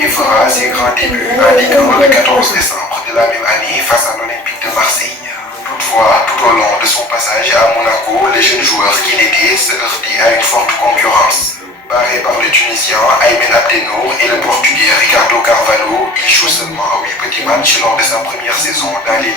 Il fera ses grands débuts en Ligue 1 le 14 décembre de la même année face à l'Olympique de Marseille. Toutefois, tout au long de son passage à Monaco, le jeune joueur qu'il était se heurtait à une forte concurrence. Barré par le Tunisien Aymen Abdenour et le Portugais Ricardo Carvalho, il joue seulement 8 petits matchs lors de sa première saison dans l'élite.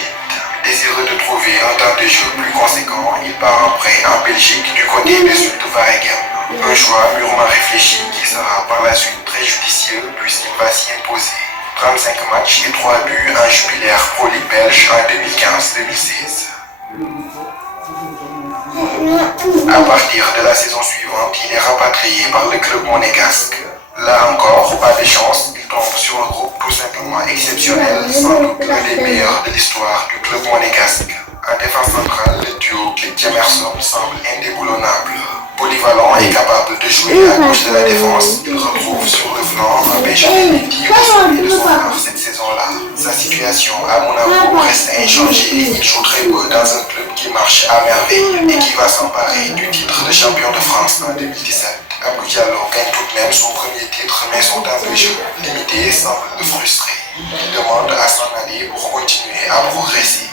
Désireux de trouver un temps de jeu plus conséquent, il part en prêt en Belgique du côté de Zulte Waregem. Un choix mûrement réfléchi qui sera par la suite très judicieux puisqu'il va s'y imposer. 35 matchs et 3 buts en Jupiler Pro League belge en 2015-2016. À partir de la saison suivante, il est rapatrié par le club monégasque. Là encore, pas de chance, il tombe sur un groupe tout simplement exceptionnel, sans doute l'un des meilleurs de l'histoire du club monégasque. En défense centrale, le duo Klick-Emerson semble indéboulonnable. Polyvalent et capable de jouer à gauche de la défense, il retrouve sur le flanc un Benjamin Mendy au sommet de son art cette saison-là. Sa situation à Monaco reste inchangée. Il joue très peu dans un club qui marche à merveille et qui va s'emparer du titre de champion de France en 2017. Abou Diallo gagne tout de même son premier titre, mais son temps de jeu limité semble le frustrer. Il demande à s'en aller pour continuer à progresser.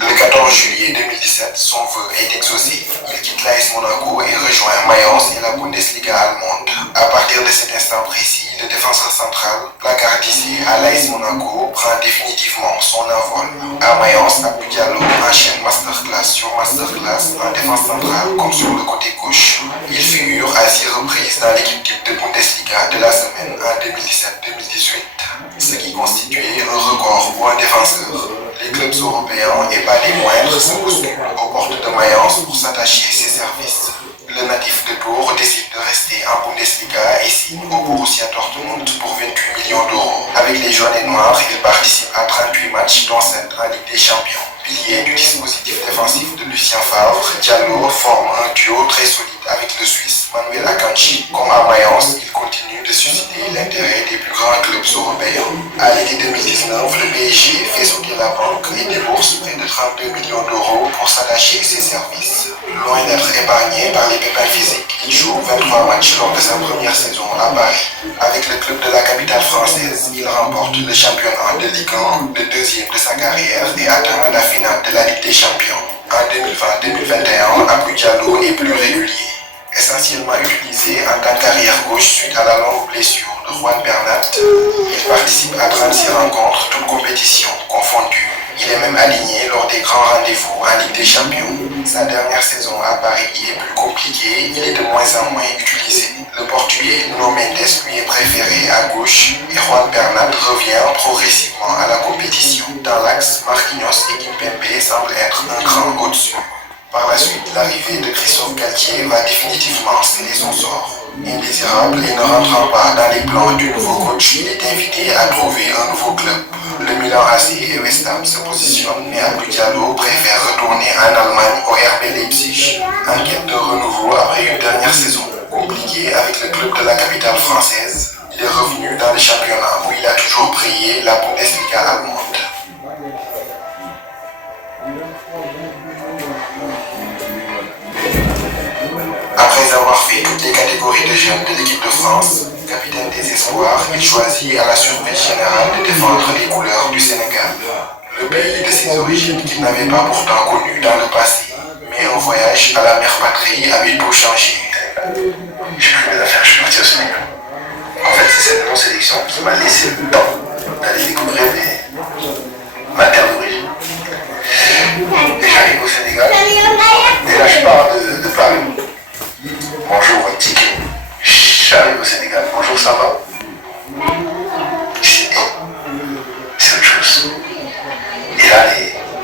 Le 14 juillet 2017, son vœu est exaucé. Il quitte l'AS Monaco et rejoint Mayence et la Bundesliga allemande. À partir de cet instant précis, le défenseur central, placardisé à l'AS Monaco, prend définitivement son envol. À Mayence, Abou Diallo enchaîne masterclass sur masterclass en défense centrale comme sur le côté gauche. Il figure à 6 reprises dans l'équipe type de Bundesliga de la semaine en 2017-2018, ce qui constituait un record pour un défenseur. Les clubs européens et pas les moindres se bousculent aux portes de Mayence pour s'attacher à ses services. Le natif de Tours décide de rester en Bundesliga et signe au Borussia Dortmund pour 28 millions d'euros. Avec les jaunes et noirs, il participe à 38 matchs dont 7 en Ligue des Champions. Pilier du dispositif défensif de Lucien Favre, Diallo forme un duo très solide avec le Suisse Manuel Akanji. Comme à Mayence, il continue de susciter l'intérêt des plus grands clubs européens. À l'été 2019, le PSG fait sauter la banque et débourse près de 32 millions d'euros pour s'attacher à ses services. Loin d'être épargné par les pépins physiques, il joue 23 matchs lors de sa première saison à Paris. Avec le club de la capitale française, il remporte le championnat de Ligue 1, le deuxième de sa carrière et atteint la finale de la Ligue des Champions. En 2020-2021, Abou Diallo est plus régulier. Essentiellement utilisé en tant qu'arrière gauche suite à la longue blessure de Juan Bernat, il participe à 36 rencontres, toutes compétitions confondues. Il est même aligné lors des grands rendez-vous en Ligue des Champions. Sa dernière saison à Paris est plus compliquée, il est de moins en moins utilisé. Le Portugais Nuno Mendes lui est préféré à gauche et Juan Bernat revient progressivement à la compétition. Dans l'axe, Marquinhos et Kimpembe semblent être un cran au-dessus. Par la suite, l'arrivée de Christophe Galtier va définitivement sceller son sort. Indésirable et ne rentrant pas dans les plans du nouveau coach, il est invité à trouver un nouveau club. Le Milan AC et West Ham se positionnent, mais Abou Diallo préfère retourner en Allemagne au RB Leipzig. En quête de renouveau après une dernière saison compliquée avec le club de la capitale française, il est revenu dans le championnat où il a toujours brillé, la Bundesliga allemande. Après avoir fait toutes les catégories de jeunes de l'équipe de France, capitaine des espoirs, il choisit à la surprise générale de défendre les couleurs du Sénégal, le pays de ses origines qu'il n'avait pas pourtant connu dans le passé. Mais un voyage à la mère patrie avait tout changé. J'ai pris mes affaires, je suis parti au Sénégal. En fait, c'est cette non-sélection qui m'a laissé le temps d'aller découvrir ma terre d'origine. Et j'arrive au Sénégal, et là je pars de Paris. Bonjour, Tic. J'arrive au Sénégal. Bonjour, ça va? C'est autre chose. Et là,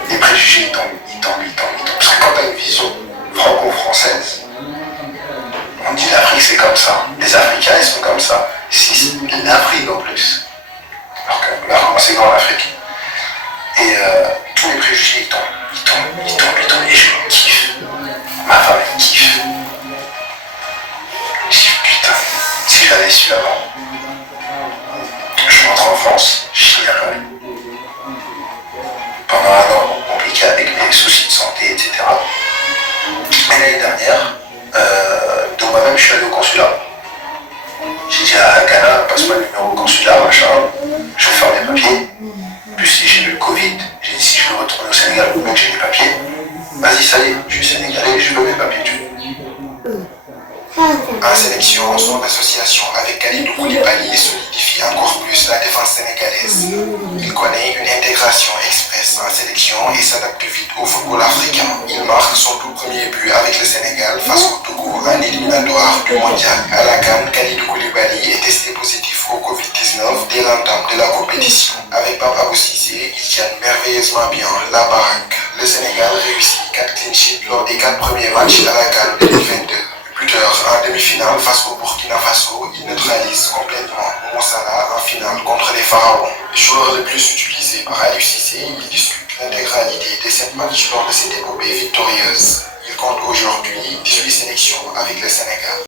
les préjugés ils tombent. Parce que quand tu as une vision franco-française, on dit l'Afrique c'est comme ça. Les Africains ils sont comme ça. Si l'Afrique en plus. Alors que là, c'est dans l'Afrique. Et tous les préjugés ils tombent. Et je kiffe. Ma femme elle kiffe. Je dis putain, si j'avais su avant, je rentre en France, je suis à pendant un an compliqué avec des soucis de santé, etc. Et l'année dernière, de moi-même, je suis allé au consulat. J'ai dit à Ghana, passe-moi le numéro au consulat, machin, je vais faire mes papiers. Plus si j'ai eu le Covid, j'ai dit si je veux retourner au Sénégal, ou bien que j'ai les papiers, vas-y, ça y est, je suis sénégalais, je veux mes papiers. En sélection, son association avec Kalidou Koulibaly solidifie encore plus la défense sénégalaise. Il connaît une intégration express en sélection et s'adapte vite au football africain. Il marque son tout premier but avec le Sénégal face au Togo en éliminatoire du mondial. À la CAN, Kalidou Koulibaly est testé positif au Covid-19 dès l'entame de la compétition. Avec Pape Abou Cissé, il tient merveilleusement bien la baraque. Le Sénégal réussit 4 clean sheets lors des 4 premiers matchs à la CAN 2022. Buteur en demi-finale face au Burkina Faso, il neutralise complètement Mo Salah en finale contre les Pharaons. Joueur le plus utilisé par Aliou Cissé, il dispute l'intégralité des 7 matchs lors de cette épopée victorieuse. Il compte aujourd'hui 18 sélections avec le Sénégal.